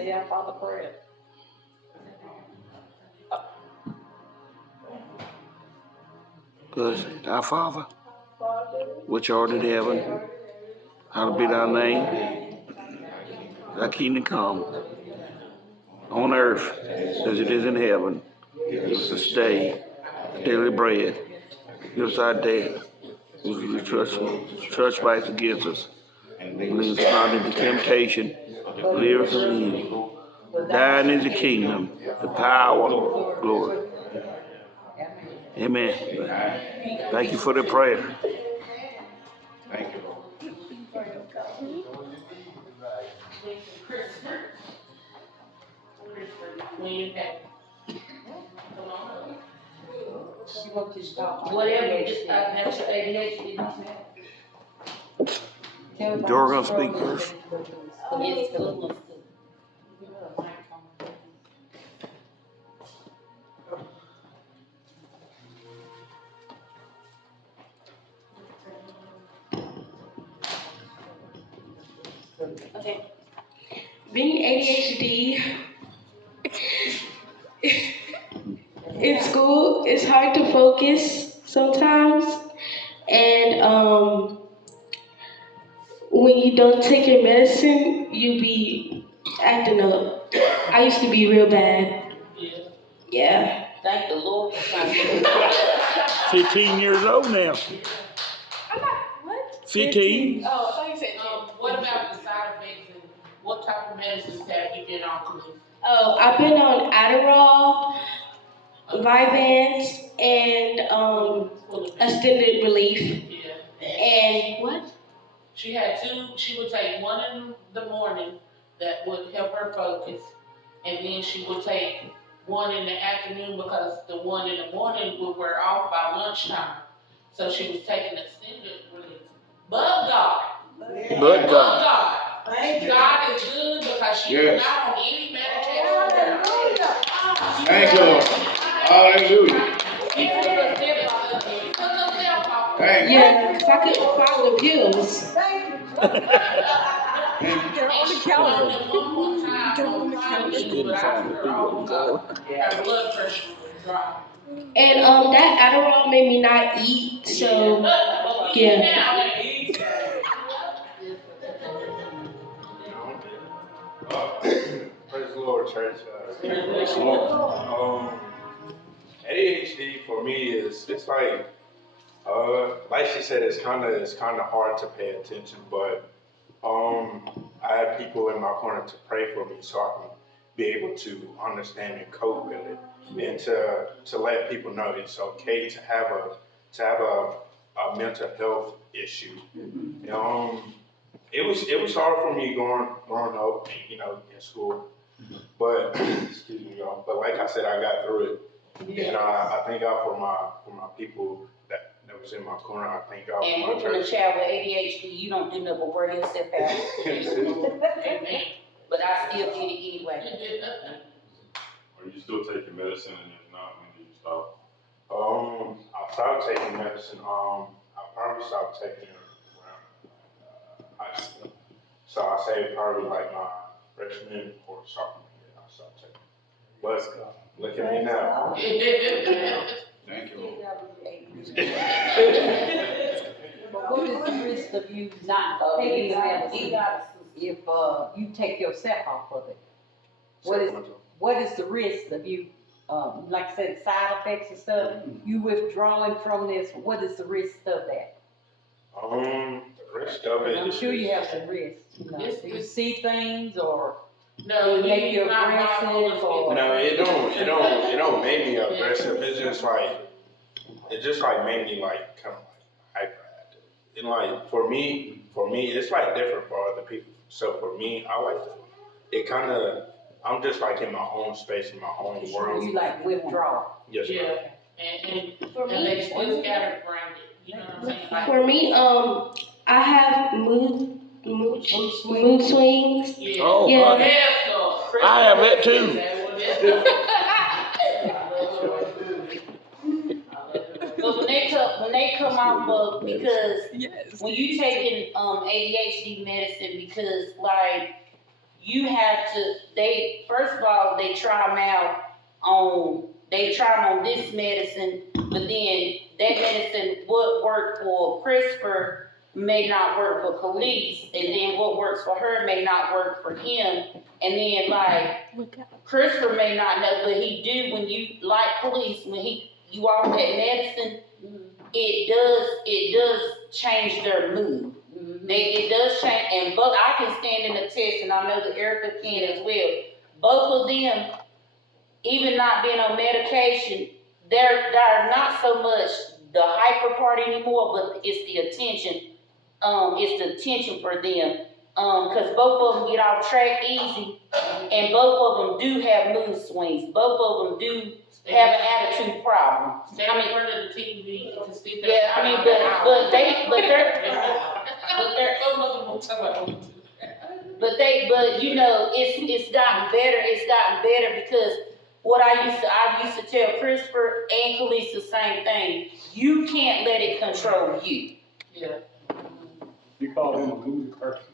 say our Father prayer. Good. Our Father, which art in heaven, hallowed be thy name. Thy kingdom come, on earth as it is in heaven. Give us this day our daily bread. Give us our debt, which we trespass against us. Lead us not into temptation, but deliver us from evil. Thine is the kingdom, the power, glory. Amen. Thank you for the prayer. Thank you, Lord. Whatever, just that's your ADHD. Dora gonna speak first. It's good. Okay. Being ADHD in school, it's hard to focus sometimes, and when you don't take your medicine, you be acting up. I used to be real bad. Yeah. Thank the Lord. 15 years old now. I'm not, what? 15. Oh, I thought you said What about the side effects and what type of medicines have you been on, Khalees? Oh, I've been on Adderall, Vyvanse, and extended relief. Yeah. And what? She had two, she would take one in the morning that would help her focus, and then she would take one in the afternoon because the one in the morning would wear off by lunchtime. So she was taking extended relief. But God. But God. God is good because she is not on any medication. Thank you, Lord. Hallelujah. He took herself off. Thank you. Yeah, because I couldn't follow the pills. They're on the calendar. One more time, Couldn't find the people. her blood pressure would drop. And that Adderall made me not eat, so yeah. Praise the Lord, church. Praise the Lord. ADHD for me is it's like she said, it's kind of hard to pay attention, but I had people in my corner to pray for me so I can be able to understand and cope with it, and to let people know it's okay to have a mental health issue. It was hard for me growing up, in school, but excuse me, y'all. But like I said, I got through it, and I thank God for my people that was in my corner. I thank God And for my working a church. child with ADHD, you don't end up with wear yourself out. Amen. But I still get it anyway. Are you still taking medicine, and if not, when do you stop? I stopped taking medicine. I probably stopped taking it around high school. So I say probably like my freshman or sophomore year. I stopped taking it. But look at me now. Thank you, Lord. But what is the risk of you not taking the medicine if you take yourself off of it? What is the risk of you, like I said, side effects and stuff, you withdrawing from this, what is the risk of that? The rest of it. I'm sure you have some risks. Do you see things or No, it make you he's not aggressive or? No, it don't make me aggressive. It's just like made me like kind of like hyperactive. And like for me, it's like different for other people. So for me, I like it kind of. I'm just like in my own space, in my own world. You like withdraw? Yes, ma'am. Yeah, and they still scattered around it. You know what I'm saying? Like, For me, I have mood swings. yeah. Oh, Yeah. honey. Yeah, I have that too. But when they come off of, because when you taking ADHD medicine, because like you have to, first of all, they try them on this medicine, but then that medicine, what worked for Christopher may not work for Khalees, and then what works for her may not work for him, and then like, Christopher may not know, but he do when you, like Khalees, when you offer that medicine, it does change their mood. It does change, and both, I can stand in the test, and I know that Erica can as well. Both of them, even not being on medication, they're not so much the hyper part anymore, but it's the attention. It's the attention for them. Cause both of them get off track easy, and both of them do have mood swings. Both of them do have an attitude problem. Stand in front of the TV to sit there. Yeah, I mean, but you know, it's gotten better. It's gotten better because what I used to tell Christopher and Khalees the same thing. You can't let it control you. Yeah. You call him a moody person.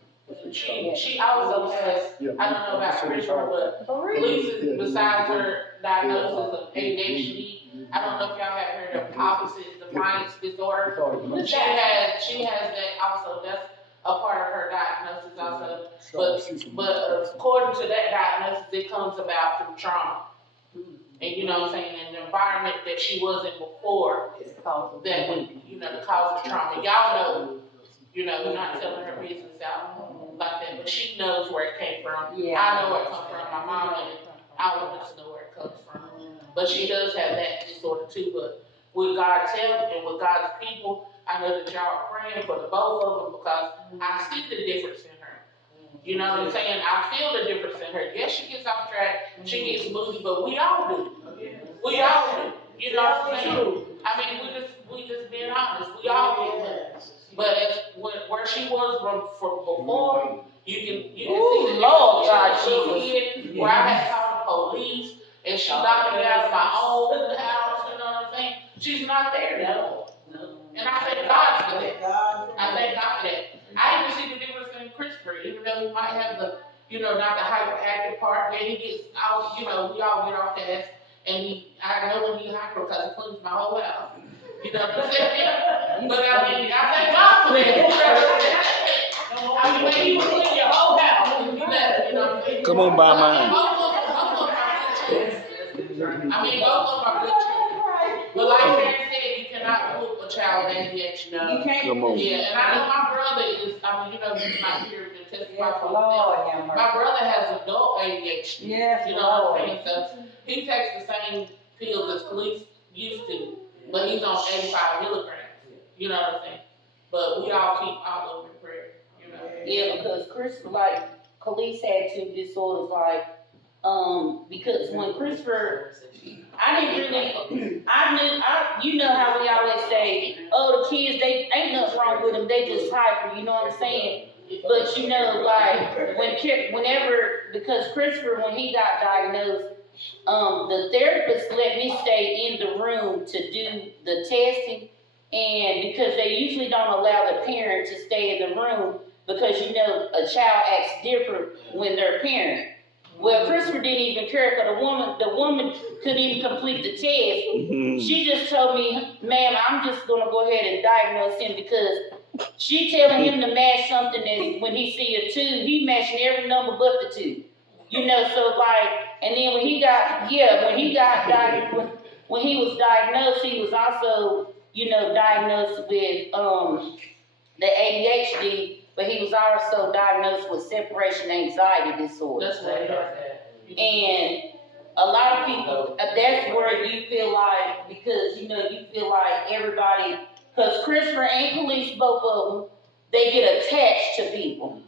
She also has, I don't know about Christopher, but Khalees, besides her diagnosis of ADHD, I don't know if y'all have heard of opposite defiance disorder. She has that also. That's a part of her diagnosis also. But according to that diagnosis, it comes about through trauma. And you know what I'm saying, in the environment that she was in before, that would, you know, the cause of trauma. Y'all know, you know, not telling her business out like that, but she knows where it came from. Yeah. I know where it comes from. My mom and I want us to know where it comes from. But she does have that disorder too. But with God's help and with God's people, I know that y'all are praying for the both of them because I see the difference in her. You know what I'm saying? I feel the difference in her. Yes, she gets off track, she gets moody, but we all do. We all do. You know what I'm saying? I mean, we just being honest. We all get moody. But where she was from before, you can see the Lord God, Jesus. Where I had called the police and she locked me out of my own house. You know what I'm saying? She's not there now. And I thank God for that. I thank God for that. I even see the difference in Christopher, even though he might have the, you know, not the hyperactive part. Then he gets out, you know, we all get off task, and I know when he's hyper because he cleans my whole house. You know what I'm saying? But I mean, I thank God for that. I mean, when he was clean your whole house, you know what I'm saying? Come on by mine. Both of them are good children. I mean, both of them are good children. But like Karen said, you cannot put a child with ADHD. You can't. Come on. Yeah, and I know my brother is, I mean, you know, he's not here to testify for Lord, himself. have mercy. My brother has adult ADHD. Yes, You know what Lord. I'm saying? So he takes the same pills as Khalees used to, but he's on 85 milligrams. You know what I'm saying? But we all keep all over in prayer, you know? Yeah, because Christopher, like, Khalees had two disorders, like, because when Christopher, I didn't really, you know how we always say, oh, the kids, they ain't nothing wrong with them, they just hyper, you know what I'm saying? But you know, like, because Christopher, when he got diagnosed, the therapist let me stay in the room to do the testing, and because they usually don't allow the parent to stay in the room, because you know, a child acts different when they're a parent. Well, Christopher didn't even care, because the woman couldn't even complete the test. She just told me, ma'am, I'm just gonna go ahead and diagnose him, because she telling him to match something that when he see a 2, he matching every number but the 2. You know, so like, and then when he was diagnosed, he was also, you know, diagnosed with the ADHD, but he was also diagnosed with separation anxiety disorder. That's what he has. And a lot of people, that's where you feel like, because, you know, you feel like everybody, because Christopher and Khalees, both of them, they get attached to people.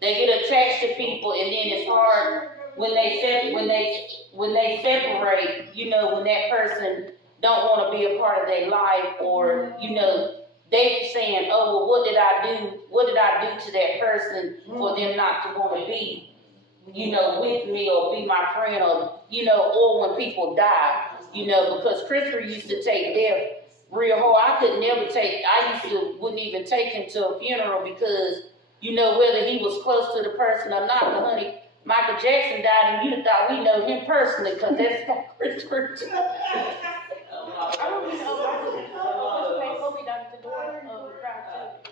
They get attached to people, and then it's hard when they separate, you know, when that person don't want to be a part of their life, or, you know, they saying, oh, well, what did I do to that person for them not to want to be, you know, with me or be my friend, or, you know, or when people die, you know, because Christopher used to take death real hard. I wouldn't even take him to a funeral, because, you know, whether he was close to the person or not, but honey, Michael Jackson died, and you thought we know him personally, cause that's not Christopher.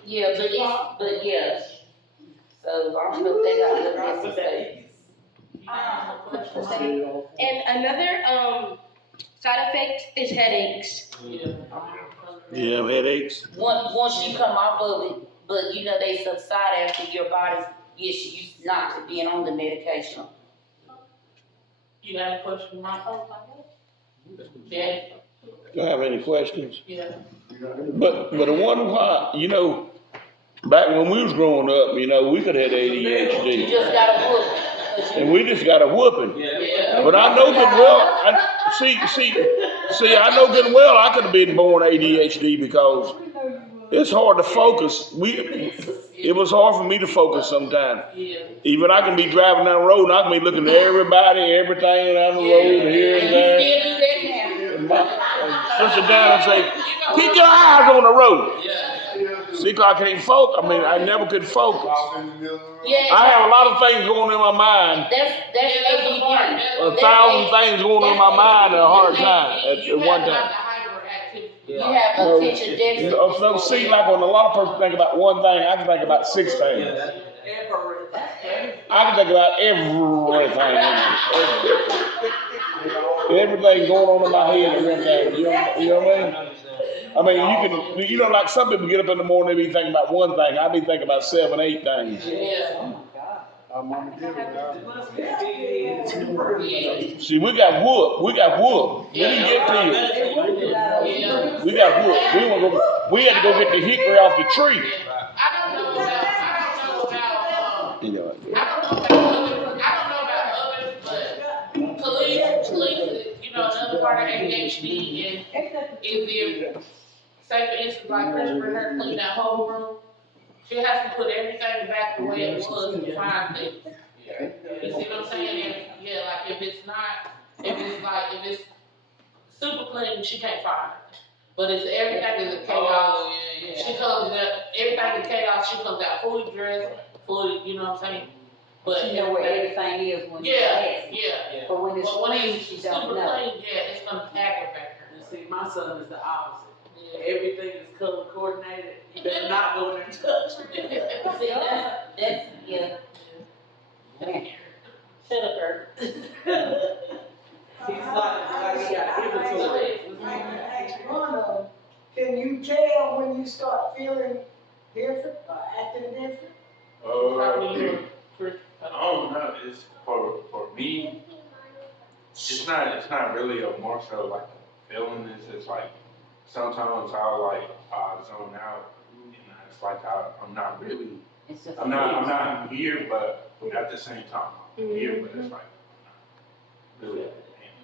Yeah, but yeah. So I don't know if they got the rest of the And another side effect is headaches. You have headaches? Once you come off of it, but you know they subside after your body gets used not to being on the medication. You got a question, Mike? Yeah, Do you have any questions? yeah. But I wonder why, you know, back when we was growing up, you know, we could have had You ADHD. just gotta whoop. And we just got a whooping. Yeah. But I know good well, see, I know good well I could have been born ADHD because it's hard to focus. It was hard for me to focus sometimes. Yeah. Even I can be driving down the road and I can be looking at everybody, everything down the road, here and And there. you still do that now. Push it down and say, keep your eyes on the road. Yeah. See, 'cause I can't focus. I mean, I never could focus. Yeah, I have a lot of things going in my mind. that's ADD. A thousand things going on in my mind at a hard time at one time. You have attention deficit. So see, like when a lot of people think about one thing, I can think about 6 things. I can think about everything. Everything going on in my head at one time. You know what I mean? I mean, you can, like some people get up in the morning, they be thinking about one thing. I be thinking about 7, 8 things. Yeah. See, we got whooped. We didn't get killed. We got whooped. We had to go get the hickory off the tree. I don't know about You know, others, but police, you know, another part of ADHD is if, say for instance, like Christopher her clean that whole room, she has to put everything back the way it was to find things. You see what I'm saying? If it's super clean, she can't find it. But if everything is a chaos, she comes out, everything is chaos, she comes out fully dressed, fully, you know what I'm saying? But She know where everything is when you yeah, ask. yeah. But when it's But when clean, it's she super don't know. clean, yeah, it's gonna aggravate her. And see, my son is the opposite. Yeah. Everything is color coordinated. You better not go there and touch me. See, that's, yeah. Shut up, her. He's like he got inventory. I can ask one of them, can you tell when you start feeling different or acting different? Probably you, Chris. I don't know. It's for me. It's not really a more so like a feeling. It's just like sometimes I'll zone out, and it's like I'm not really. It's just I'm not here, but at the same time I'm here, but it's like I'm not really.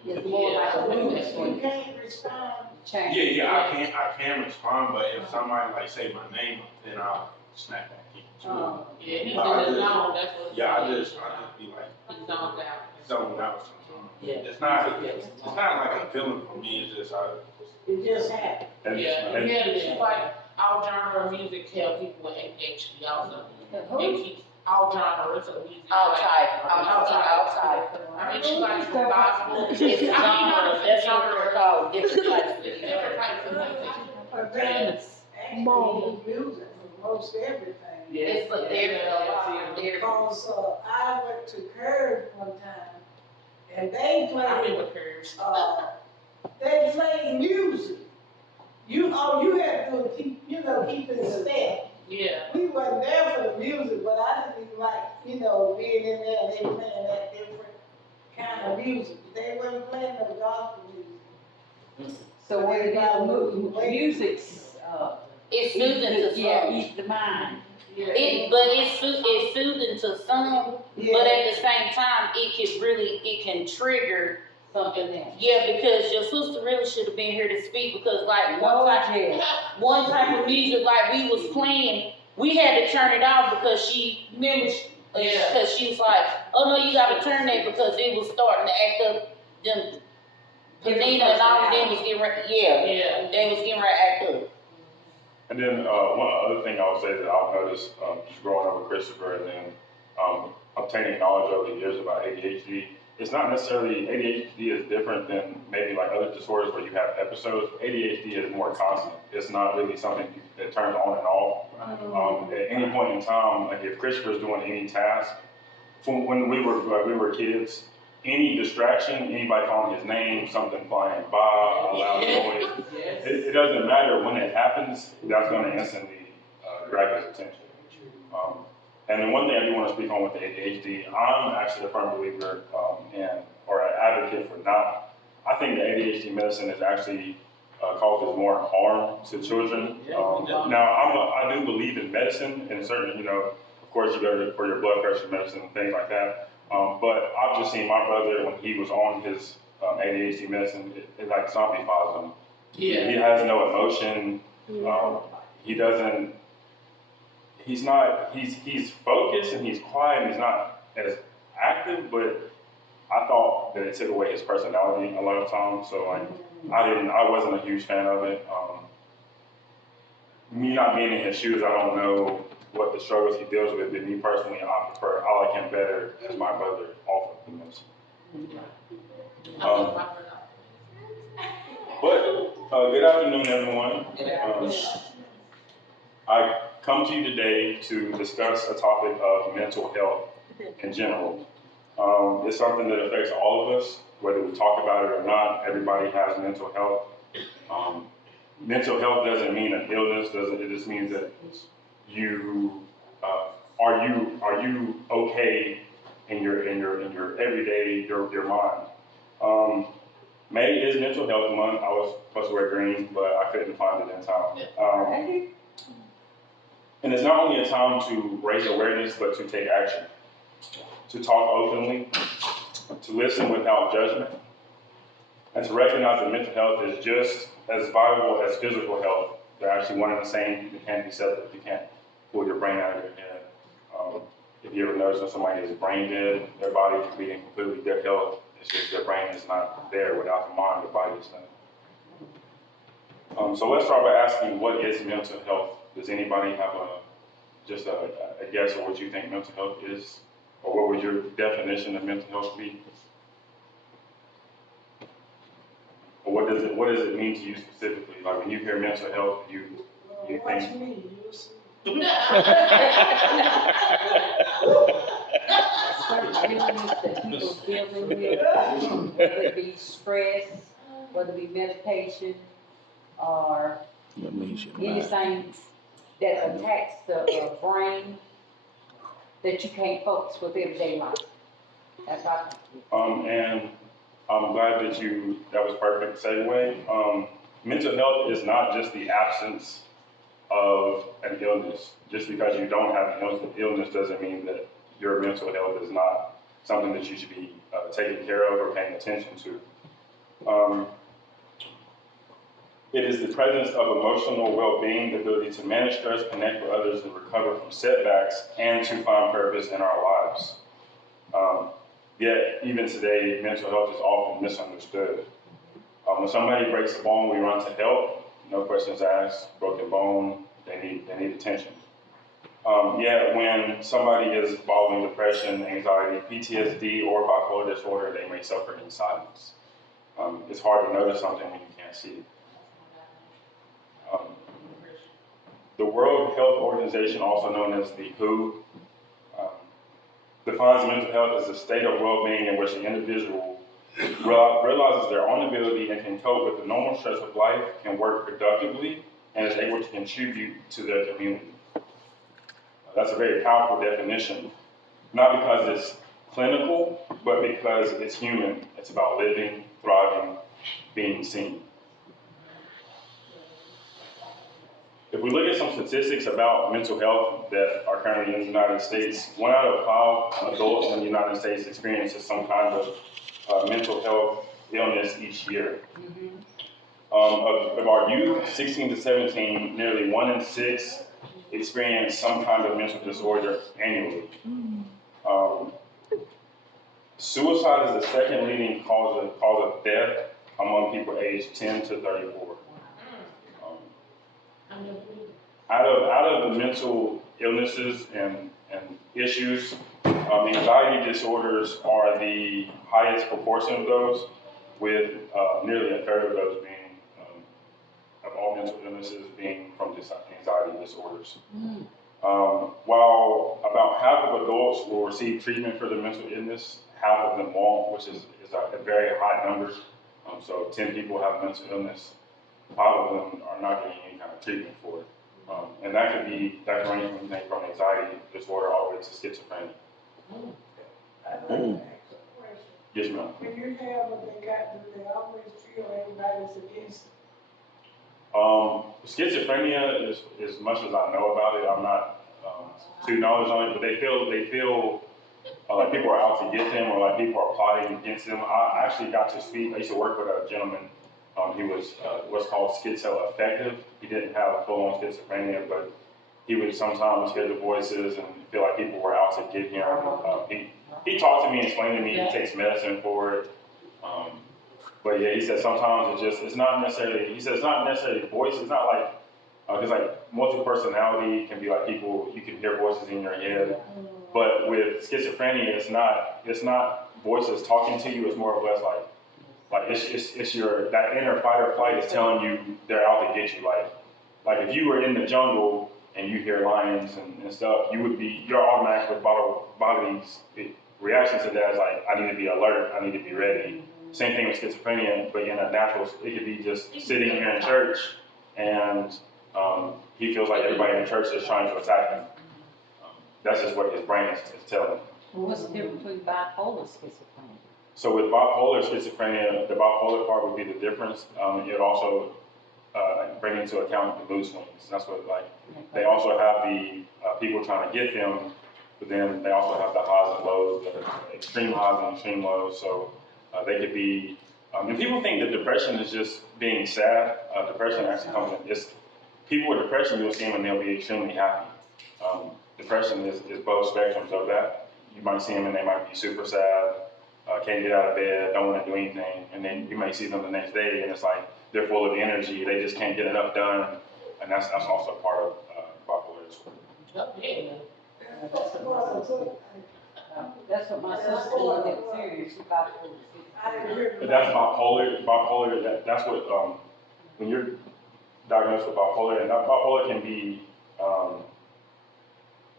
It's more like a mood swing. You can't respond. Change. Yeah, I can respond, but if somebody like say my name, then I'll snap back in. Oh. Yeah, he's in the zone, that's what. I just be like He's zoned out. zoned out sometimes. Yeah. It's not like a feeling for me. It's just It just happened. She like all genre of music help people with ADHD also. It keeps all genres of music. All like- type. All type. I mean, she likes from gospel. It's a genre, that's what they're called, different types of Different types of music. But that's actually music for most everything. It's for therapy. Because I went to Curve one time and they I played, remember Curves. they played music. All you had to do is keep it step. Yeah. We wasn't there for the music, but I didn't even like, being in there and they playing that different kind of music. They wasn't playing no gospel music. So what it is, music's, It's soothing to yeah, some. ease the mind. Yeah. It's soothing to some, Yeah. but at the same time, it can trigger. Something else. Yeah, because your sister really should have been here to speak, because like Oh, one type of music like we was playing, we had to turn it off because she was like, oh no, you gotta turn that because it was starting to act up. Them Panina and all of them was getting ready, Yeah. they was getting ready to act up. And then one other thing I would say that I've noticed, just growing up with Christopher, and then obtaining knowledge over the years about ADHD. It's not necessarily, ADHD is different than maybe like other disorders where you have episodes. ADHD is more constant. It's not really something that turns on and off. At any point in time, like if Christopher's doing any task, from when we were kids, any distraction, anybody calling his name, something flying by, a loud noise, it doesn't matter when it happens, that's gonna instantly grab his attention. And then one thing I do want to speak on with the ADHD, I'm actually a firm believer or an advocate for not. I think the ADHD medicine is actually causes more harm to children. Now, I do believe in medicine and certain, of course you go for your blood pressure medicine and things like that. But I've just seen my brother when he was on his ADHD medicine, it like zombifies him. Yeah. He has no emotion. He doesn't. He's focused and he's quiet and he's not as active, but I thought that it took away his personality a lot of times. So like, I wasn't a huge fan of it. Me not being in his shoes, I don't know what the struggles he deals with, but me personally, I like him better as my brother off of the medicine. But good afternoon, everyone. I come to you today to discuss a topic of mental health in general. It's something that affects all of us, whether we talk about it or not. Everybody has mental health. Mental health doesn't mean an illness. It just means that you are you okay in your everyday your mind. May is Mental Health Month. I was supposed to wear green, but I couldn't find it in time. And it's not only a time to raise awareness, but to take action, to talk openly, to listen without judgment, and to recognize that mental health is just as vital as physical health. They're actually one and the same. They can't be separate. You can't pull your brain out of your head. If you ever notice when somebody is brain dead, their body can be in completely dead health. It's just their brain is not there. Without the mind, the body is not. So let's start by asking, what is mental health? Does anybody have a guess of what you think mental health is? Or what would your definition of mental health be? Or what does it mean to you specifically? Like when you hear mental health, you What think... you mean? Certain illness that people dealing with, whether it be stress, whether it be medication, or That means you're not. anything that attacks the brain that you can't focus with everyday life. That's right. And I'm glad that was perfect segue. Mental health is not just the absence of an illness. Just because you don't have an illness doesn't mean that your mental health is not something that you should be taking care of or paying attention to. It is the presence of emotional well-being, the ability to manage stress, connect with others, and recover from setbacks, and to find purpose in our lives. Yet, even today, mental health is often misunderstood. When somebody breaks a bone, we run to help. No questions asked. Broken bone, they need attention. Yet, when somebody is battling depression, anxiety, PTSD, or bipolar disorder, they may suffer in silence. It's hard to notice something when you can't see it. The World Health Organization, also known as the WHO, defines mental health as a state of well-being in which an individual realizes their own ability and can cope with the normal stress of life, can work productively, and is able to contribute to their community. That's a very powerful definition, not because it's clinical, but because it's human. It's about living, thriving, being seen. If we look at some statistics about mental health that are currently in the United States, 1 out of 5 adults in the United States experiences some kind of mental health illness each year. Of our youth, 16 to 17, nearly 1 in 6 experience some kind of mental disorder annually. Suicide is the second leading cause of death among people aged 10 to 34. Out of the mental illnesses and issues, Anxiety disorders are the highest proportion of those, with nearly a third of those being, of all mental illnesses being from anxiety disorders. While about half of adults will receive treatment for their mental illness, half of them won't, which is a very high number. So 10 people have mental illness, 5 of them are not getting any kind of treatment for it. And that can range from anything from anxiety disorder all the way to schizophrenia. I'd like to ask a question. Yes, ma'am. When you have what they got, do they always feel everybody's against it? Schizophrenia is, as much as I know about it, I'm not too knowledgeable on it, but they feel like people are out to get them, or like people are plotting against them. I actually got to speak. I used to work with a gentleman. He was what's called schizoaffective. He didn't have full-on schizophrenia, but he would sometimes hear the voices and feel like people were out to get him. He talked to me and explained to me he takes medicine for it. But yeah, he said sometimes it's not necessarily, he said it's not necessarily voice. It's not like, because like multiple personality can be like people, you can hear voices in your head. But with schizophrenia, it's not voices talking to you. It's more or less like it's your, that inner fight or flight is telling you they're out to get you. Like if you were in the jungle and you hear lions and stuff, your automatic body's reaction to that is like, I need to be alert, I need to be ready. Same thing with schizophrenia, but in a natural, it could be just sitting here in church and he feels like everybody in the church is trying to attack him. That's just what his brain is telling him. What's the difference between bipolar and schizophrenia? So with bipolar schizophrenia, the bipolar part would be the difference. It also bring into account the mood swings. That's what they also have the people trying to get them, but then they also have the highs and lows, the extreme highs and extreme lows. So they could be, and people think that depression is just being sad. Depression actually comes in, people with depression, you'll see them and they'll be extremely happy. Depression is both spectrums of that. You might see them and they might be super sad, can't get out of bed, don't want to do anything, and then you may see them the next day and it's like they're full of energy, they just can't get enough done, and that's also part of bipolar disorder. That's what my sister was experiencing, bipolar. But that's bipolar. That's what when you're diagnosed with bipolar, and bipolar can be,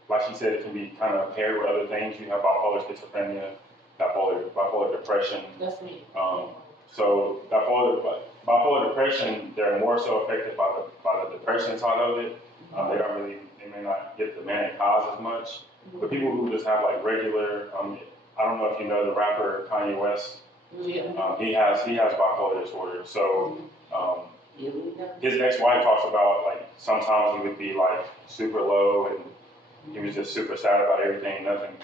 like she said, it can be kind of paired with other things. You have bipolar schizophrenia, bipolar depression. That's me. So bipolar depression, they're more so affected by the depression side of it. They may not get the manic highs as much. But people who just have like regular, I don't know if you know the rapper Kanye West. Yeah. He has bipolar disorder. So his ex-wife talks about like sometimes he would be like super low and he was just super sad about everything, nothing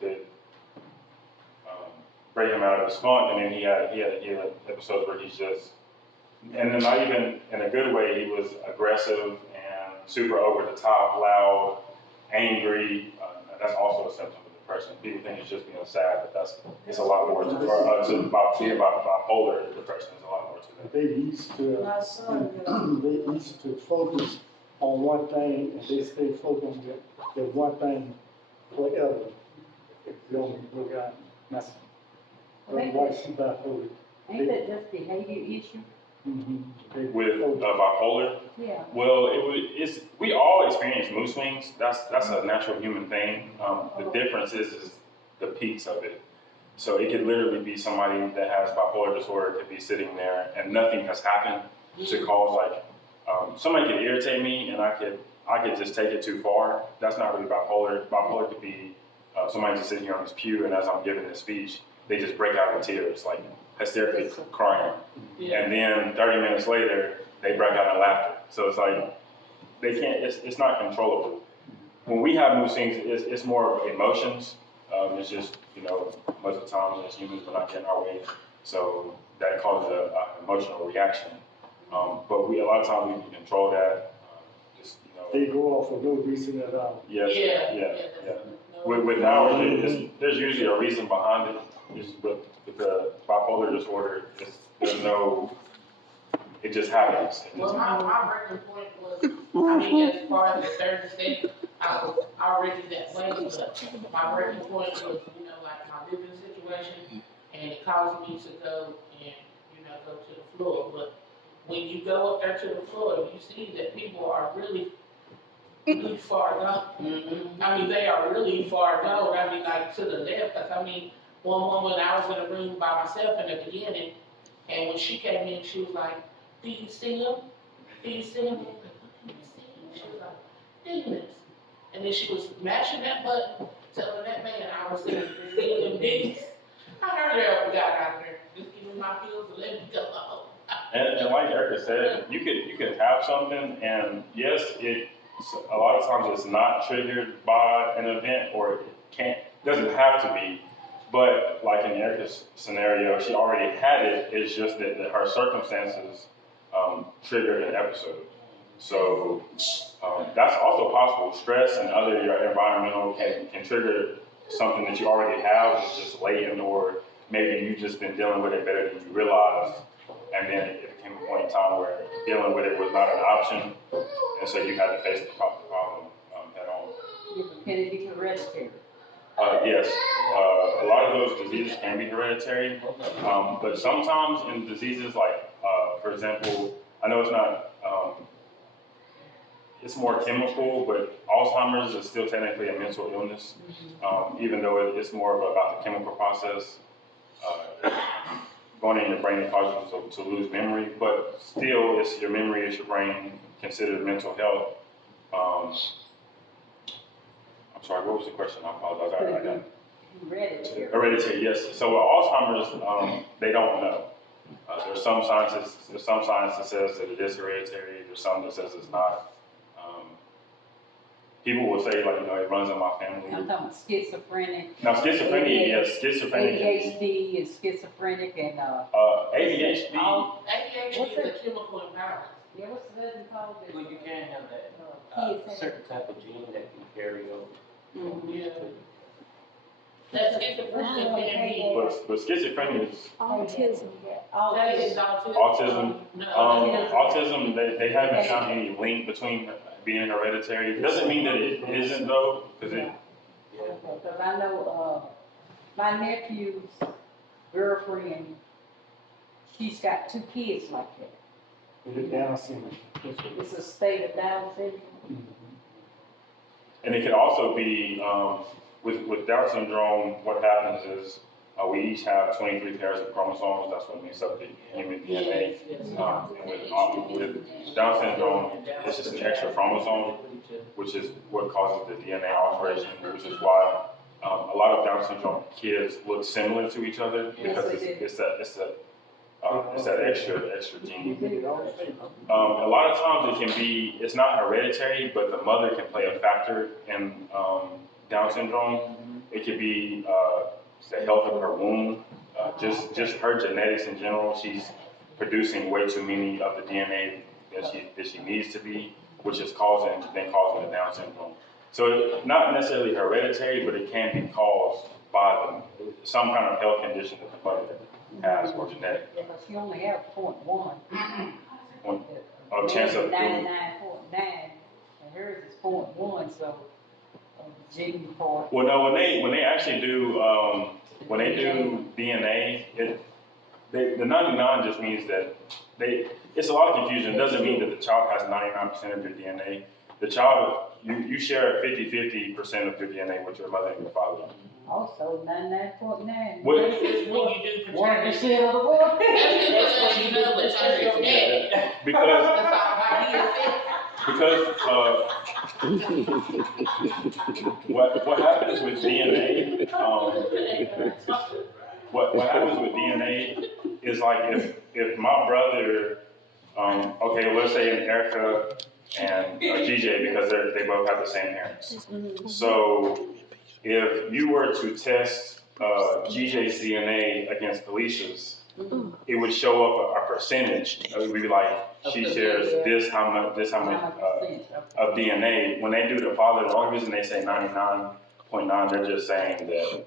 to break him out of his funk. And then he had episodes where he's just, and then not even in a good way, he was aggressive and super over the top, loud, angry. That's also a symptom of depression. People think it's just being sad, but it's a lot more to bipolar depression is a lot more to that. They used to focus on one thing and they stay focused on that one thing forever. If you only look at that's why she bipolar. Ain't that just behavior issue? With bipolar? Yeah. Well, we all experience mood swings. That's a natural human thing. The difference is the peaks of it. So it could literally be somebody that has bipolar disorder could be sitting there and nothing has happened to cause somebody could irritate me and I could just take it too far. That's not really bipolar. Bipolar could be somebody just sitting here on this pew and as I'm giving this speech, they just break out in tears, like hysterically crying. Yeah. And then 30 minutes later, they break out in laughter. So it's like, they can't, it's not controllable. When we have mood swings, it's more of emotions. It's just, most of the time as humans, we're not getting our way. So that causes an emotional reaction. But a lot of times we can control that. They go off for no reason at all. Yes, Yeah. With ours, there's usually a reason behind it. With the bipolar disorder, it just happens. Well, my breaking point was, as far as the 30 seconds, I was already that way, but my breaking point was, like my living situation, and it caused me to go and, go to the floor. But when you go up there to the floor, you see that people are really, really far gone. I mean, they are really far gone. I mean, like to the left, because I mean, one woman, I was in a room by myself in the beginning, and when she came in, she was like, "Do you see him? Do you see him?" I was like, "What do you see?" She was like, "Demons." And then she was mashing that button, telling that man I was seeing them demons. I heard her got out there, just give me my pills and let me go home. And like Erica said, you could have something, and yes, a lot of times it's not triggered by an event, or doesn't have to be. But like in Erica's scenario, she already had it. It's just that her circumstances triggered an episode. So that's also possible. Stress and other environmental can trigger something that you already have, it's just latent, or maybe you've just been dealing with it better than you realized. And then it became a point in time where dealing with it was not an option, and so you had to face the problem head on. Can it be hereditary? Yes, a lot of those diseases can be hereditary, but sometimes in diseases like, for example, I know it's not, it's more chemical, but Alzheimer's is still technically a mental illness, even though it's more about the chemical process going in your brain that causes you to lose memory, but still, it's your memory, it's your brain, considered mental health. I'm sorry, what was the question? I apologize. I got it. Hereditary. Hereditary, yes. So with Alzheimer's, they don't know. There's some science that says that it is hereditary. There's some that says it's not. People will say, like, it runs in my family. I'm talking about schizophrenic. Now, schizophrenia, yes, schizophrenia. ADHD is schizophrenic and ADHD. ADHD is a chemical imbalance. Yeah, what's the other called? Well, you can have that, Kids certain type of gene that can carry over. Yeah. That's schizophrenia can be. But schizophrenia is Autism. That is autism. autism. No, Autism, they haven't found any link between being hereditary. It doesn't mean that it isn't, though, because it. Because I know my nephew's girlfriend, she's got 2 kids like that. Is it Down syndrome? It's a state of Down syndrome. And it could also be, with Down syndrome, what happens is we each have 23 pairs of chromosomes. That's what makes up the human DNA. And with Down syndrome, it's just an extra chromosome, which is what causes the DNA alteration, which is why a lot of Down syndrome kids look similar to each other, because it's that extra gene. A lot of times it's not hereditary, but the mother can play a factor in Down syndrome. It could be the health of her womb, just her genetics in general. She's producing way too many of the DNA that she needs to be, which is causing the Down syndrome. So not necessarily hereditary, but it can be caused by some kind of health condition that the mother has, or genetic. Yeah, but she only has 0.1. Chance of 99.9, and hers is 0.1, so gene part. Well, no, when they actually do DNA, the 99 just means that it's a lot of confusion. It doesn't mean that the child has 99% of your DNA. The child, you share 50% of your DNA with your mother and your father. Also, 99.9. What? That's just when you do 1% of the world. That's just when you know the church is dead. Because That's all my what happens with DNA, what happens with DNA is, like, if my brother, okay, let's say in Erica and GJ, because they both have the same parents. So if you were to test GJ's DNA against Alicia's, it would show up a percentage. It would be like, she shares this how much of DNA. When they do the father, the only reason they say 99.9, they're just saying that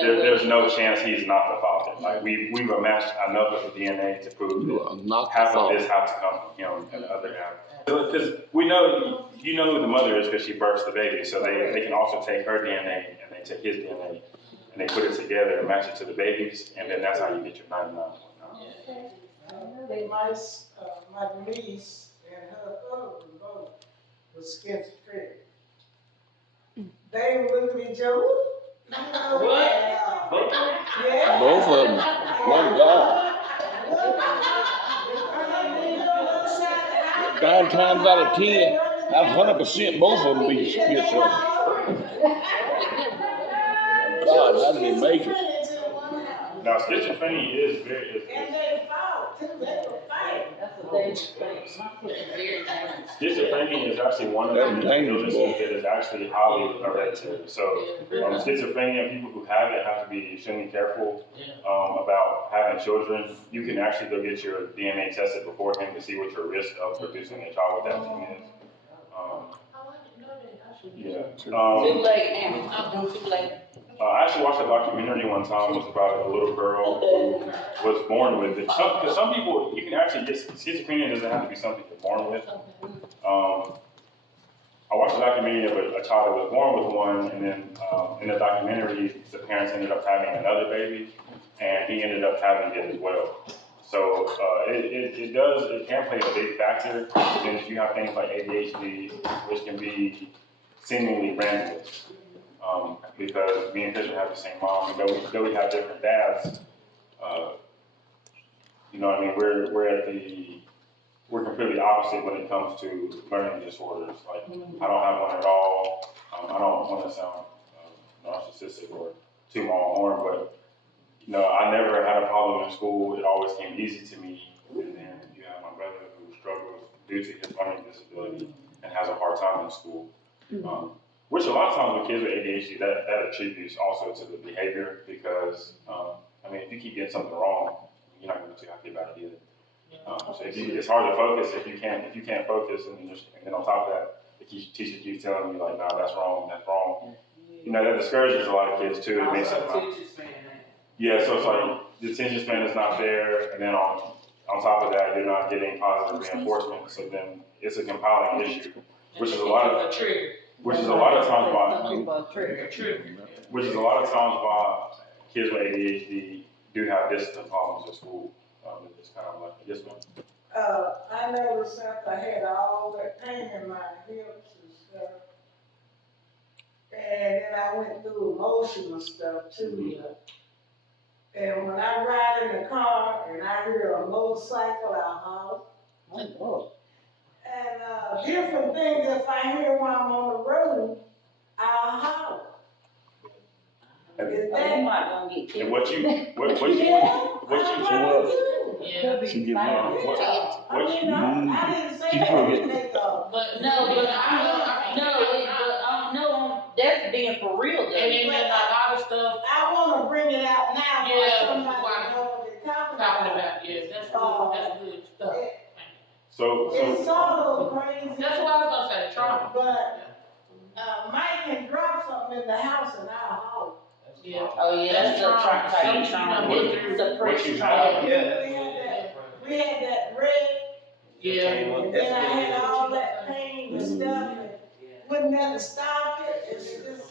there's no chance he's not the father. Like, we've matched enough of the DNA to prove that half of this has to come from him and the other half. Because we know you know who the mother is because she births the baby, so they can also take her DNA and they take his DNA and they put it together and match it to the babies, and then that's how you get your 99.9. My niece and her husband both was schizophrenic. They would look at each other. What? Yeah. Both of them. My God. 9 times out of 10, that's 100% both of them be schizophrenic. God, how did they make it? Now, schizophrenia is very, And they fought too, they were fighting. That's a dangerous thing. My kids are very dangerous. schizophrenia is actually one of the illnesses that is actually highly hereditary. So, schizophrenia, people who have it have to be extremely careful about having children. You can actually go get your DNA tested beforehand to see what your risk of producing a child with that gene is. Too late now, too late. I actually watched a documentary one time. It was about a little girl who was born with it. Because some people, you can actually get schizophrenia. Doesn't have to be something you're born with. I watched a documentary of a child that was born with one, and then in the documentary, the parents ended up having another baby, and he ended up having it as well. So it can play a big factor. And if you have things like ADHD, which can be seemingly random. Because me and Fisher have the same mom, and though we have different dads, you know what I mean, we're completely opposite when it comes to learning disorders. Like, I don't have one at all. I don't want to sound narcissistic or toot my own horn, but you know, I never had a problem in school. It always came easy to me. And then you have my brother who struggles due to his learning disability and has a hard time in school. Which a lot of times with kids with ADHD, that attributes also to the behavior because, I mean, if you keep getting something wrong, you're not going to be too happy about it either. So it's hard to focus if you can't focus, and then on top of that, the teacher keeps telling you like, nah, that's wrong. You know, that discourages a lot of kids too. It makes it yeah, so it's like the attention span is not there, and then on top of that, you're not getting positive reinforcement. So then it's a compounding issue, which is a lot of times why kids with ADHD do have discipline problems at school. It's kind of like, yes, ma'am. I noticed since I had all that pain in my hips and stuff, and then I went through emotional stuff too. And when I ride in the car and I hear a motorcycle, I holler. And different things, if I hear while I'm on the road, I'll holler. Is that? You might gonna get killed. And what you Yeah, what I She get mad. I didn't say that to make a. But that's being for real though. and then there's a lot of stuff I wanna bring it out now for Yeah, somebody why- to know what they're talking talking about. about, yeah, that's good stuff. It's so all crazy. That's what I was gonna say, trauma. But, Mike can drop something in the house and I'll holler. Yeah. Oh yeah, that's the trauma. what you Trauma. have, We had that red, Yeah. and then I had all that pain and stuff, and wouldn't have to stop it, it's just,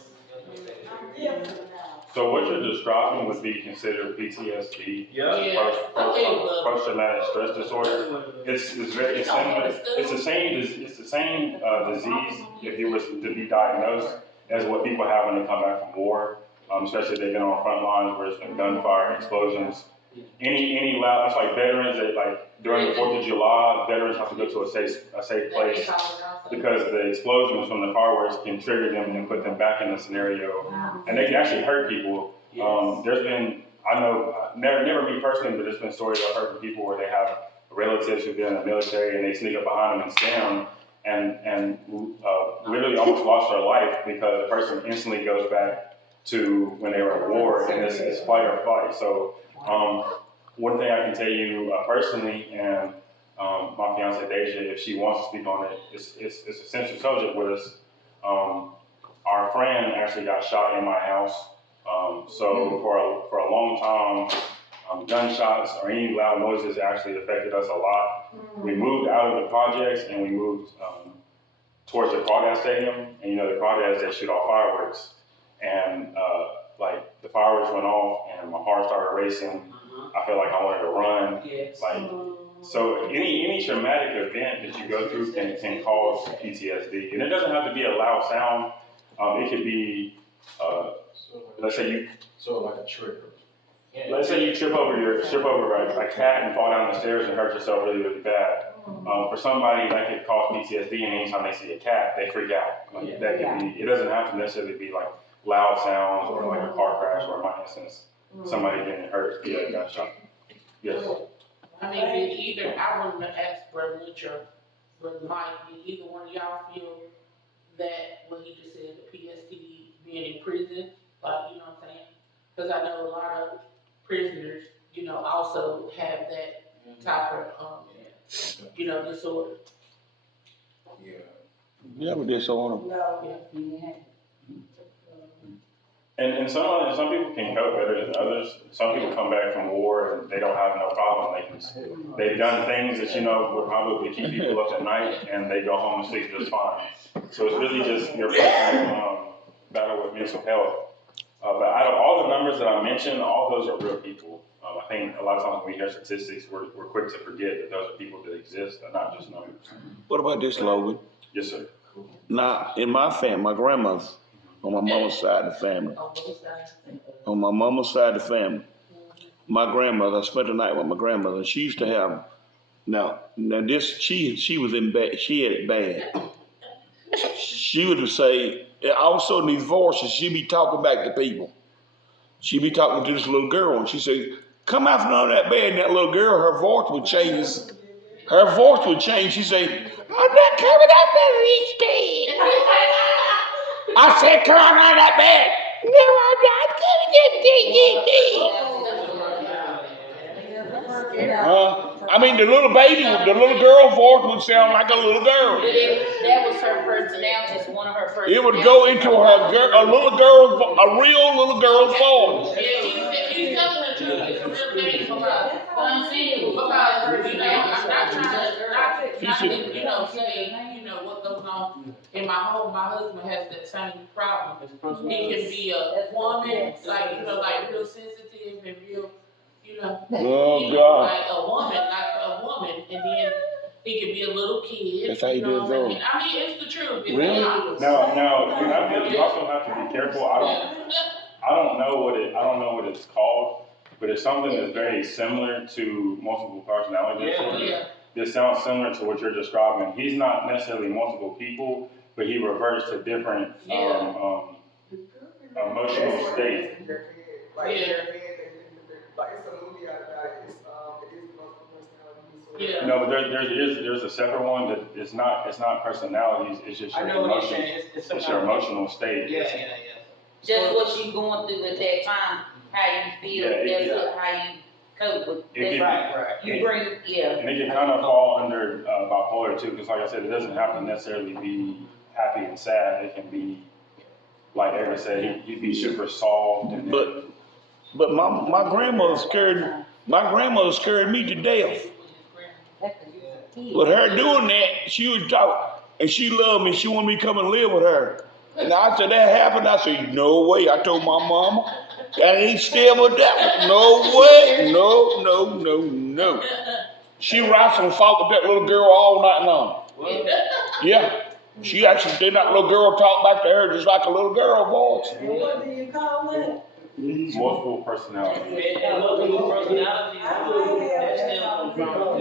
I'm different now. so what you're describing would be considered PTSD, Yeah. post-traumatic stress disorder. It's very similar. It's the same disease if you were to be diagnosed as what people have when they come back from war, especially if they've been on front lines where there's been gunfire, explosions. Any loud, it's like veterans that like during the 4th of July, veterans have to go to a safe place because the explosions from the fireworks can trigger them and put them back in the scenario, and they can actually hurt people. There's been, I know, never me personally, but there's been stories of hurting people where they have relatives who've been in the military and they sneak up behind them and scam them and literally almost lost their life because the person instantly goes back to when they were at war, and it's fight or flight. So one thing I can tell you personally, and my fiance Deja, if she wants to speak on it, it's a sensitive subject with us. Our friend actually got shot in my house. So for a long time, gunshots or any loud noises actually affected us a lot. We moved out of the projects and we moved towards the Crawdad Stadium, and you know the Crawdads, they shoot off fireworks, and like the fireworks went off, and my heart started racing. I felt like I wanted to run. Yes. Like, so any traumatic event that you go through can cause PTSD, and it doesn't have to be a loud sound. It could be, let's say you. So like a trigger. Let's say you trip over a cat and fall down the stairs and hurt yourself really, really bad. For somebody, that could cause PTSD, and anytime they see a cat, they freak out. Like, that could be. It doesn't have to necessarily be like loud sounds or like a car crash, or in my instance, somebody getting hurt via a gunshot. Yes. I mean, did either, I wanted to ask Brother Lynch or Brother Mike, did either one of y'all feel that what he just said, the PSD being in prison, like, you know what I'm saying? Because I know a lot of prisoners, you know, also have that type of, you know, disorder. Yeah. Yeah, but disorder. No. And some people can cope better than others. Some people come back from war and they don't have no problem. They've done things that, you know, would probably keep people up at night, and they go home and sleep just fine. So it's really just your personal battle with mental health. But out of all the numbers that I mentioned, all those are real people. I think a lot of times when we hear statistics, we're quick to forget that those are people that exist and not just numbers. What about this, Logan? Yes, sir. Now, in my family, my grandmother's, on my mama's side of the family, on my mama's side of the family, my grandmother, I spent the night with my grandmother. She used to have, now this, she was in bad, she had it bad. She would say, also in these voices, she'd be talking back to people. She'd be talking to this little girl, and she'd say, come out from under that bed, and that little girl, her voice would change. Her voice would change. She'd say, I'm not coming out of this bed. I said, come out of that bed. No, I'm not coming out of this bed. I mean, the little baby, the little girl voice would sound like a little girl. But that was her personality, it's one of her personalities. It would go into a little girl, a real little girl's voice. Yeah, he's telling the truth, it's a real thing, because, I'm saying, because, you know, I'm not trying to, you know, say, you know, what goes on in my home. My husband has that same problem. He can be a woman, like, you know, like real sensitive and real, you know, Oh, God. like a woman, and then he could be a little kid. That's how you do it, though. I mean, it's the truth. It's Really? honest. Now, you also have to be careful. I don't know what it's called, but it's something that's very similar to multiple personality disorder. Yeah. This sounds similar to what you're describing. He's not necessarily multiple people, but he reverts to different emotional states. Yeah. No, but there's a separate one that it's not personalities. It's just your emotions. It's your emotional state. Just what you going through at that time, how you feel, how you cope with it. Right. You bring, And it can kind of fall under bipolar too, because like I said, it doesn't have to necessarily be happy and sad. It can be, like Eric said, he'd be super soft. And But my grandmother scared me to death. With her doing that, she would talk, and she loved me. She wanted me to come and live with her. And I said, that happened. I said, no way. I told my mama, that ain't still with that one. No way. No. She wrestled and fought with that little girl all night long. Yeah. She actually did that little girl talk back to her just like a little girl voice. What do you call it? multiple personalities. And multiple personalities, that stems from trauma.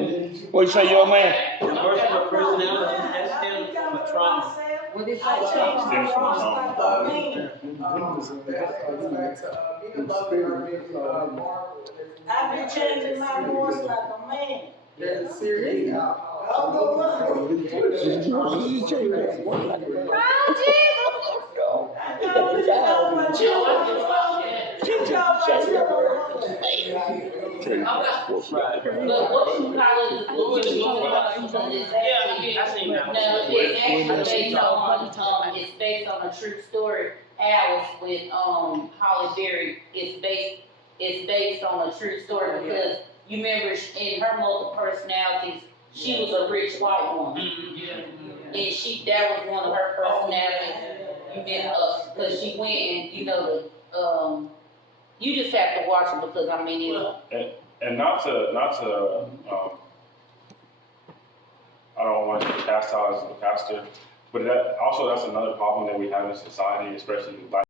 What you say, young man? Multiple personalities, that stems from trauma. What is I that? changed my Stems from voice trauma. like a man. I be changing my voice like a man. That's serious. I'll go run. But what you call it, I seen that. no, it's based on a true story. Alice with Holly Berry, it's based on a true story because you remember in her multiple personalities, she was a rich white woman. and that was one of her personalities, cause she went and, you know, you just have to watch it because, I mean, it's. And not to, I don't want to chastise the pastor, but that's another problem that we have in society, especially with Black